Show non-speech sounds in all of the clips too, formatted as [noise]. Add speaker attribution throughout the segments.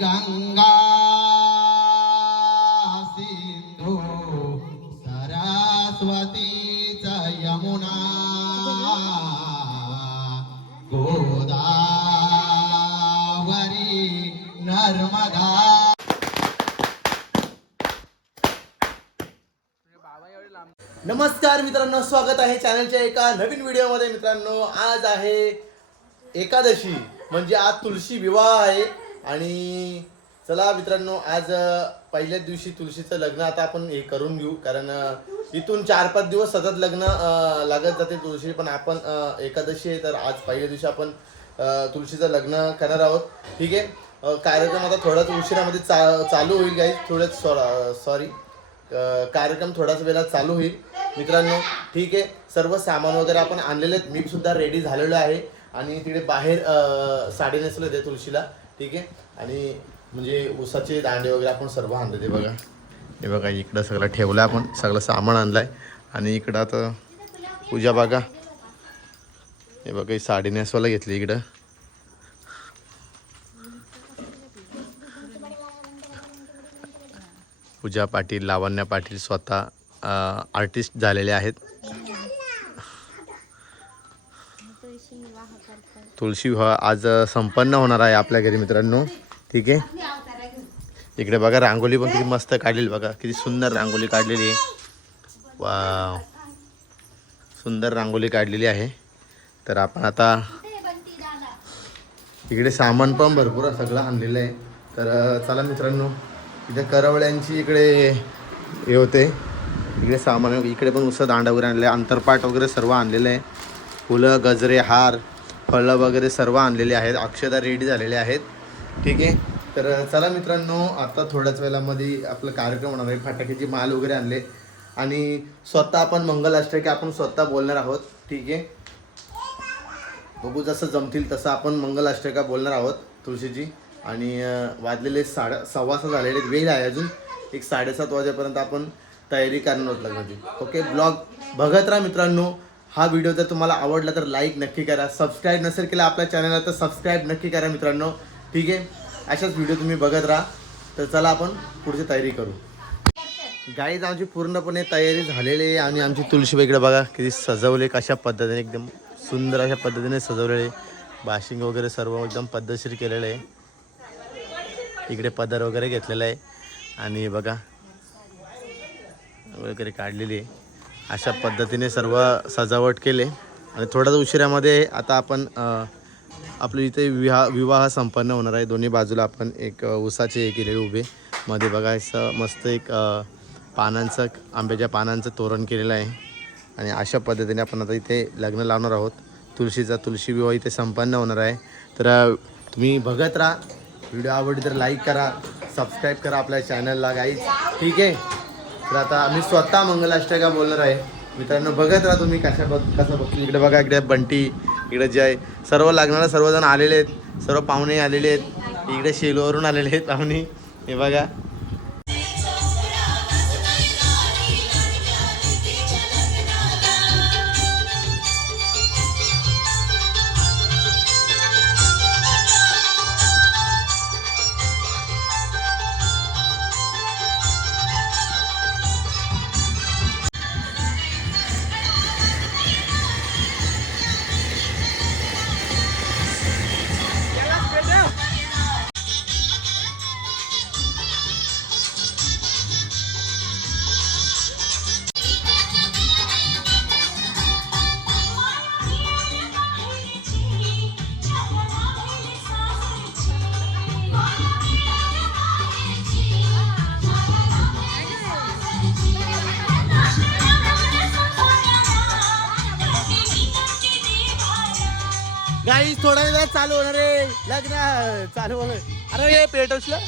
Speaker 1: गंगा सिंधू सरस्वतीचा यमुना गोदावरी नर्मदा
Speaker 2: नमस्कार मित्रांनो स्वागत आहे चॅनलच्या एका नवीन व्हिडिओमध्ये मित्रांनो. आज आहे एकादशी म्हणजे आज तुळशी विवाह आहे. आणि चला मित्रांनो आज पहिल्याच दिवशी तुळशीचं लग्न आता आपण हे करून घेऊ. कारण इथून चार पाच दिवस सतत लग्न लागत जाते तुळशी. पण आपण एकादशी आहे तर आज पहिल्या दिवशी आपण तुळशीचं लग्न करणार आहोत. ठीक आहे? कार्यक्रम आता थोडाच उशिरामध्ये चा चालू होईल काही थोडंच सॉरी कार्यक्रम थोड्याच वेळात चालू होईल. मित्रांनो ठीक आहे? सर्व सामान वगैरे आपण आणलेले आहेत. मी सुद्धा रेडी झालेलो आहे. आणि तिकडे बाहेर साडी नेसले ते तुळशीला. ठीक आहे? आणि म्हणजे उसाचे दांडे वगैरे आपण सर्व आणले ते बघा. हे बघा इकडं सगळं ठेवलं आपण. सगळं सामान आणलंय. आणि इकडं आता पूजा बघा. हे बघा ही साडी नेसवायला घेतली इकडं. पूजा पाटील लावण्या पाटील स्वतः आर्टिस्ट झालेले आहेत. तुळशी विवाह आज संपन्न होणार आहे आपल्या घरी मित्रांनो. ठीक आहे? इकडे बघा रांगोली पण किती मस्त काढलेली बघा. किती सुंदर रांगोली काढलेली आहे. वा सुंदर रांगोली काढलेली आहे. तर आपण आता इकडे सामान पण भरपूर सगळं आणलेलं आहे. तर चला मित्रांनो इथे करवळ्यांची इकडे हे होते. इकडे सामान इकडे पण उसं दांडा वगैरे आणले अंतरपाट वगैरे सर्व आणलेलं आहे. फुलं गजरे हार फळं वगैरे सर्व आणलेले आहेत. अक्षदा रेडी झालेले आहेत. ठीक आहे. तर चला मित्रांनो आता थोड्याच वेळामध्ये आपलं कार्यक्रम होणार आहे. फटाक्याची माल वगैरे आणले. आणि स्वतः आपण मंगलाष्टकी आपण स्वतः बोलणार आहोत. ठीक आहे. बघू जसं जमतील तसं आपण मंगलाष्टका बोलणार आहोत तुळशीची आणि वाजलेले साडे सव्वासा झालेले वेळ आहे अजून. एक साडेसात वाजेपर्यंत आपण तयारी करणार आहोत लग्नाची. ओके? ब्लॉग बघत राहा मित्रांनो. हा व्हिडिओ जर तुम्हाला आवडला तर लाईक नक्की करा. सबस्क्राईब नसेल केला आपल्या चॅनलला तर सबस्क्राईब नक्की करा मित्रांनो. ठीक आहे? अशाच व्हिडिओ तुम्ही बघत राहा. तर चला आपण पुढची तयारी करू. गाईज आमची पूर्णपणे तयारी झालेली आहे आणि आमची तुळशी इकडे बघा किती सजवले कशा पद्धतीने एकदम सुंदर अशा पद्धतीने सजवलेले बाशिंग वगैरे सर्व एकदम पद्धतशीर केलेलं आहे. इकडे पदर वगैरे घेतलेला आहे. आणि बघा वगैरे काढलेली आहे. अशा पद्धतीने सर्व सजावट केले. आणि थोड्याच उशिरामध्ये आता आपण आपलं इथे विवाह विवाह संपन्न होणार आहे. दोन्ही बाजूला आपण एक उसाचे हे केलेले उभे. मध्ये बघायचं मस्त एक पानांचं आंब्याच्या पानांचं तोरण केलेलं आहे. आणि अशा पद्धतीने आपण आता इथे लग्न लावणार आहोत. तुळशीचा तुळशी विवाह इथे संपन्न होणार आहे. तर तुम्ही बघत राहा. व्हिडिओ आवडली तर लाईक करा. सबस्क्राईब करा आपल्या चॅनलला गाईज ठीक आहे? तर आता मी स्वतः मंगलाष्टका बोलणार आहे. मित्रांनो बघत राहा तुम्ही कशा बघ कसं बघ इकडे बघा इकडे बंटी इकडे जय. सर्व लागणारे सर्वजण आलेले आहेत. सर्व पाहुणे आलेले आहेत. इकडे शेलूवरून आलेले आहेत पाहुणे. हे बघा. गाई थोड्या वेळात चालू होणार रे लग्न चालू होणार अरे हे पेटवलं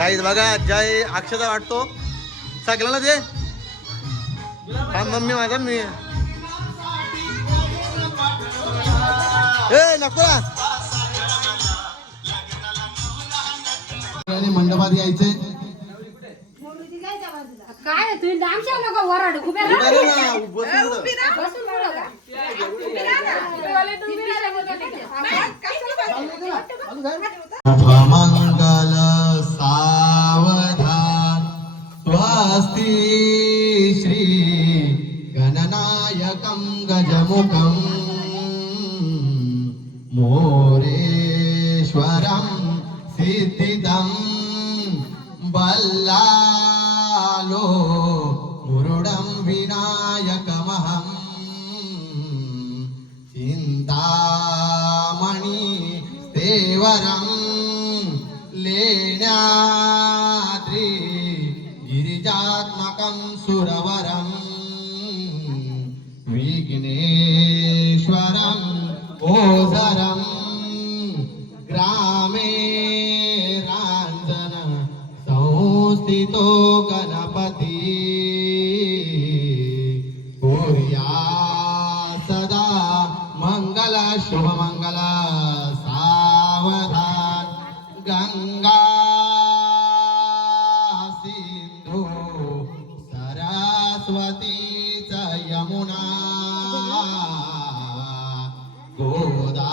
Speaker 2: गाईज बघा जय अक्षता वाटतो. सगळ्याला दे. हा मम्मी माझा मी ए नको
Speaker 1: मंडपात यायचे
Speaker 3: काय तुम्ही दामशा नका वराड
Speaker 2: उभे राहा उभी राहा
Speaker 3: बसून बोला का उभी राहा
Speaker 1: ना वाले तुम्ही राहा വീണ गोदावरी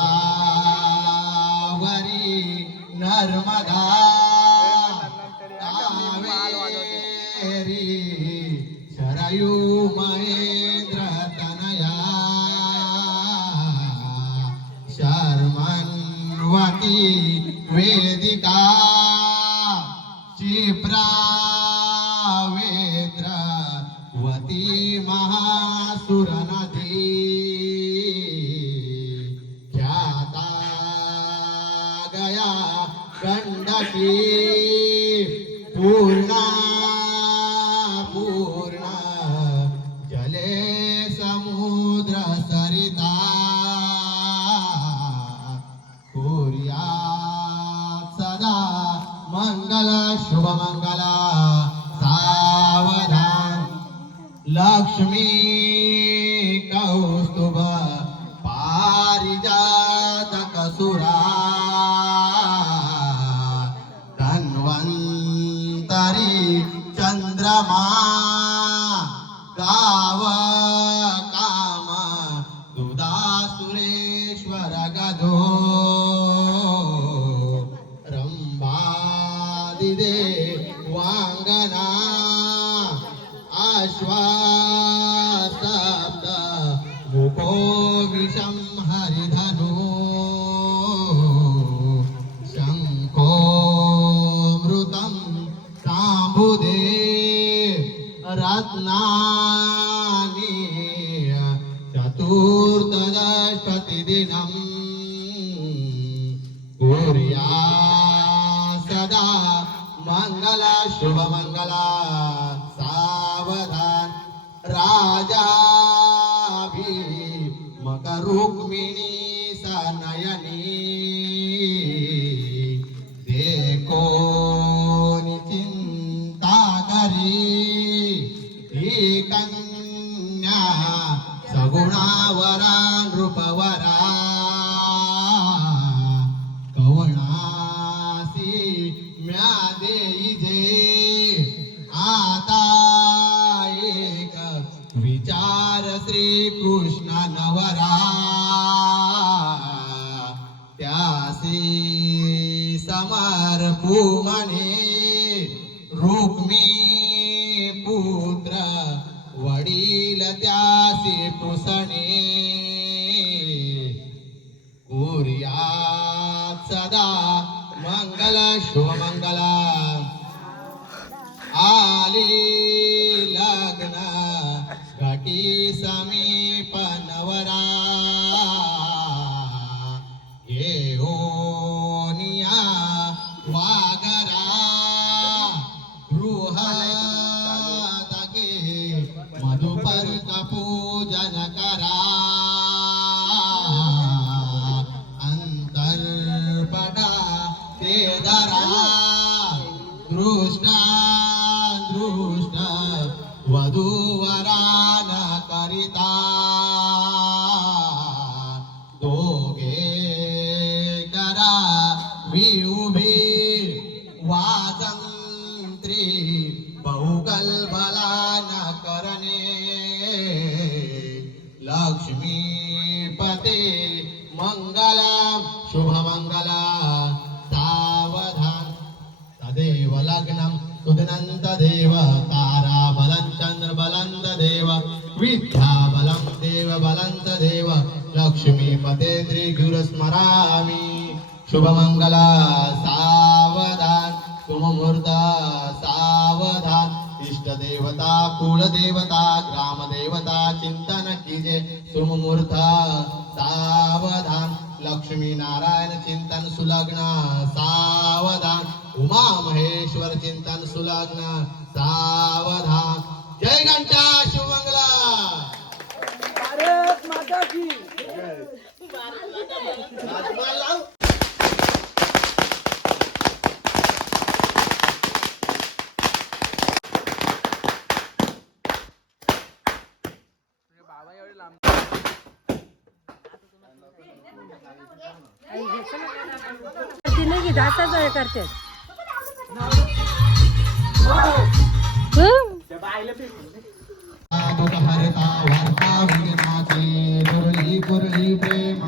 Speaker 1: नर्मदा पूर्णा पूर्णा जले समुद्र सरिता सदा मंगल शुभमंगला सावधान लक्ष्मी ईश्वर गधो मंगला शुभ मंगला सावधान राजा भी मकर त्यासी समार पूमने Bruja ते. मंगला शुभमंगला सावधान. तदेव लग्नं देव विद्या बलं देव तदेव देव लक्ष्मी पते लक्ष्मीपते त्रिगुरस्मरामि शुभमङ्गला मंगला सुलग्न सावधान. जय घंटा शिवमंगला
Speaker 3: तिने की जास्तच वेळ करते.
Speaker 1: हरिता वार्ता विघ्नाची पुरली प्रेम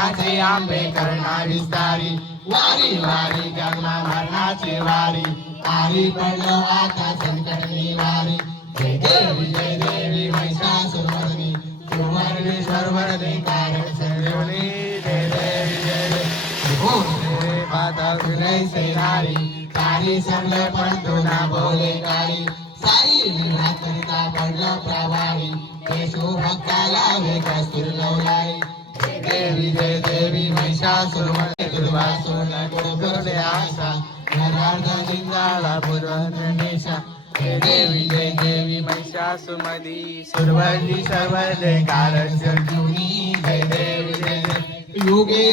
Speaker 1: अनाथाचे आंबे करणार विस्तारी वारी वारी जन्म मरणाची वारी. आरी पडलो आता संकट निवारी. जय देवी जय देवी महिषासुरमर्दिनी सुवर्णेश्वर वरदे कारक संजीवनी जय देवी जय देवी. हो रे माता विनय सेनारी. सारी समले परंतु ना बोले काळी साई विना करिता पडलो प्रवाही केशू भक्ताला वे कस्तुर देवी जय देवी महिषासुरमर्दिनी दुर्वासुर गुरुकुले आशा नरार्ध जिंगाला पूर्वनिशा जय देवी जय देवी
Speaker 4: महिषासुमदी सर्वदे
Speaker 1: जय देवी जय युगे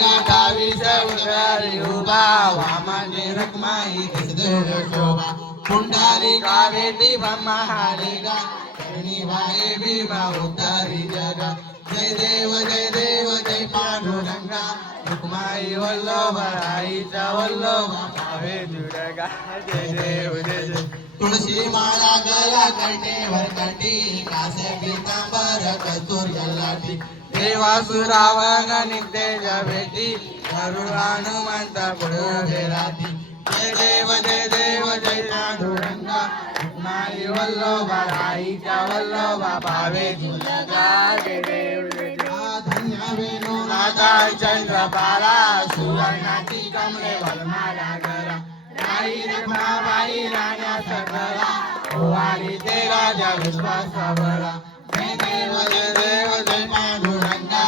Speaker 1: शोभा। पुंडारी कावेटी भीमा जगा। जय देव जय देव जय पांडुरंगा। रुक्माई वल्लभ आईचा वल्लभ
Speaker 4: भावे जुडगा। जय देव जय जय
Speaker 1: तुळशी माळा गळा कंठेवर कंठी कासे पीतांबर कस्तूर गल्लाटी
Speaker 4: देवासुरावन नित्य भेटी करुण हनुमंत पुढे राती
Speaker 1: जय देव जय देव जय
Speaker 4: पांडुर माई वल्लोबा आईच्या वल्लोबा भावे जुडगा जय देव. जय जय
Speaker 1: धन्य वेणू
Speaker 4: नाथा चंद्रपाला सुवर्णाची कमळे वनमाला गरा राई रखमाबाई राण्या सकला ओवारी ते राजा विश्वासावरा
Speaker 1: जय देव देव जय पांडुरंगा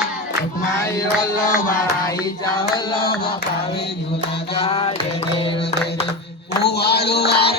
Speaker 4: माई वल्लोबा आईच्या वल्लोबा
Speaker 1: पावे झुलगा. जय देव देव. ओवाळू वार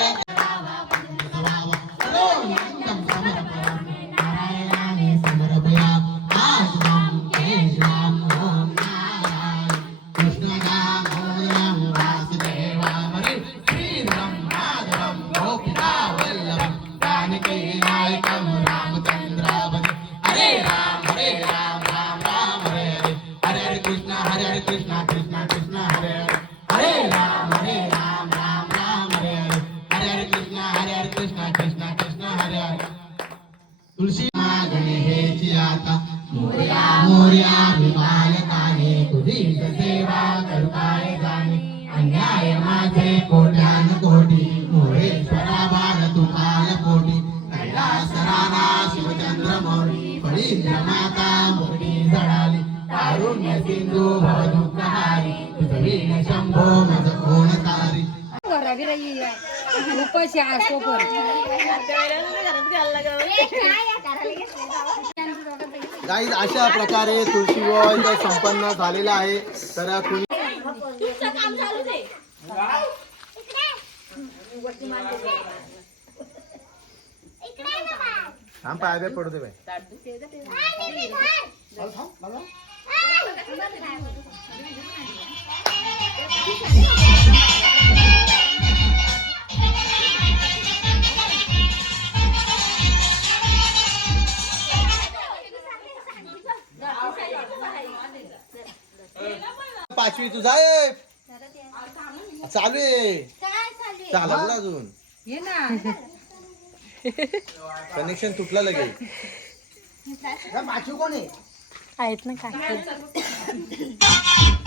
Speaker 3: पण.
Speaker 2: गाईज अशा प्रकारे तुळशी विवाह इथं संपन्न झालेला आहे. तर कुणी थांब पाय बी पडू दे बाई. पाचवी तुझा चालू आहे. चालू ना अजून.
Speaker 3: ये ना.
Speaker 2: कनेक्शन तुटलं लगेच.
Speaker 1: पाचवी कोण आहे?
Speaker 3: आहेत ना काय [laughs]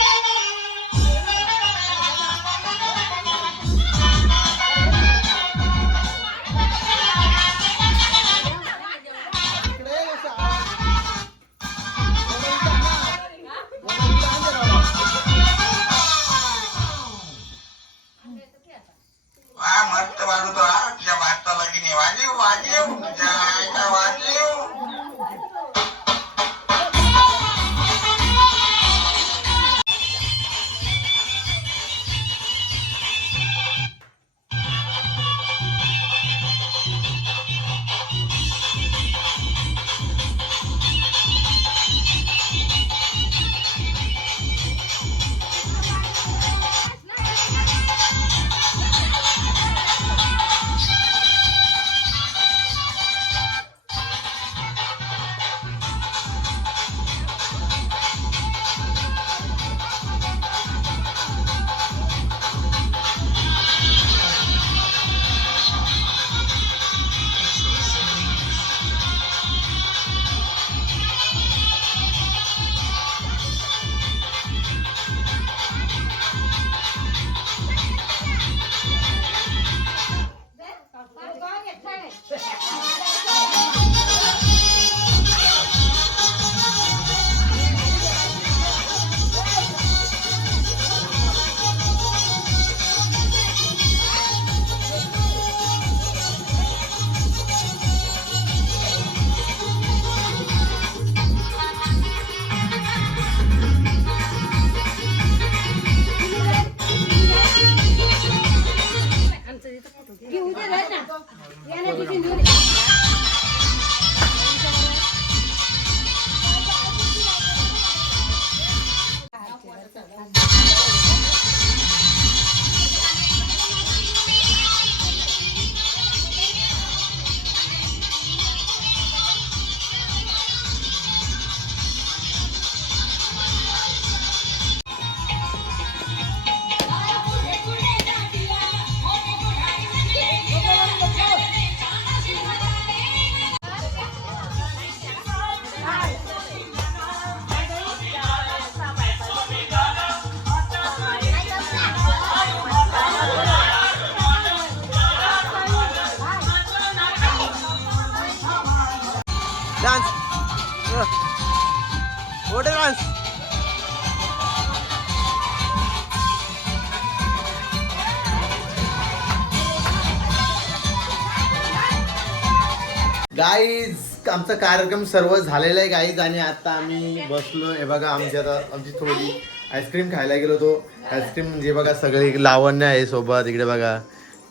Speaker 2: गाईज आमचा कार्यक्रम सर्व झालेला आहे गाईज आणि आता आम्ही बसलो. हे बघा आमची आता आमची थोडी आईस्क्रीम खायला गेलो होतो. आईस्क्रीम म्हणजे बघा सगळे लावण्य आहे सोबत. इकडे बघा.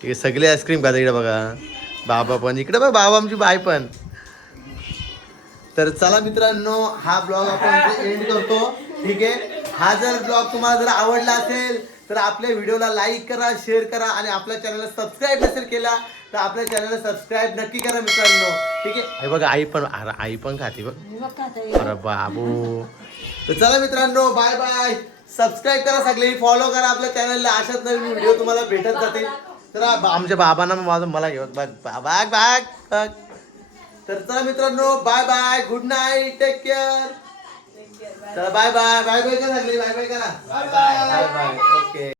Speaker 2: इकडे सगळे आईस्क्रीम खाता इकडे बघा. बाबा पण. इकडे बघा बाबा आमची बाय पण. तर चला मित्रांनो हा ब्लॉग आपण एंड करतो. ठीक आहे? हा जर ब्लॉग तुम्हाला जर आवडला असेल तर आपल्या व्हिडिओला लाईक करा शेअर करा आणि आपल्या चॅनलला सबस्क्राईब नसेल केला तर आपल्या चॅनलला सबस्क्राईब नक्की करा मित्रांनो. ठीक आहे? हे बघा आई पण अरे आई पण खाते बघ. अरे बाबू. तर चला मित्रांनो बाय बाय सबस्क्राईब करा सगळे फॉलो करा आपल्या चॅनलला अशाच नवीन व्हिडिओ तुम्हाला भेटत जातील. तर आमच्या बाबांना माझं मला घेऊ बघ. बाग बाग बघ. तर चला मित्रांनो bye bye good night take care चला बाय बाय बाय बाय करा बाय बाय करा. Bye bye okay